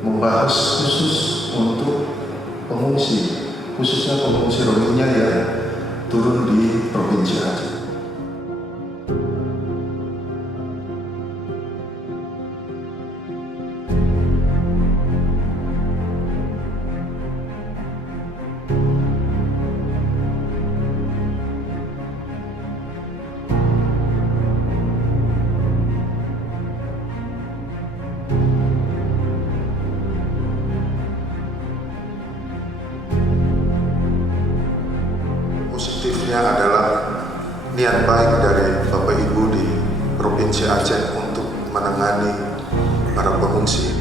membahas khusus untuk pengungsi, khususnya pengungsi Rohingya yang turun di Provinsi Aceh. Positifnya adalah niat baik dari Bapak Ibu di Provinsi Aceh untuk menangani para pengungsi.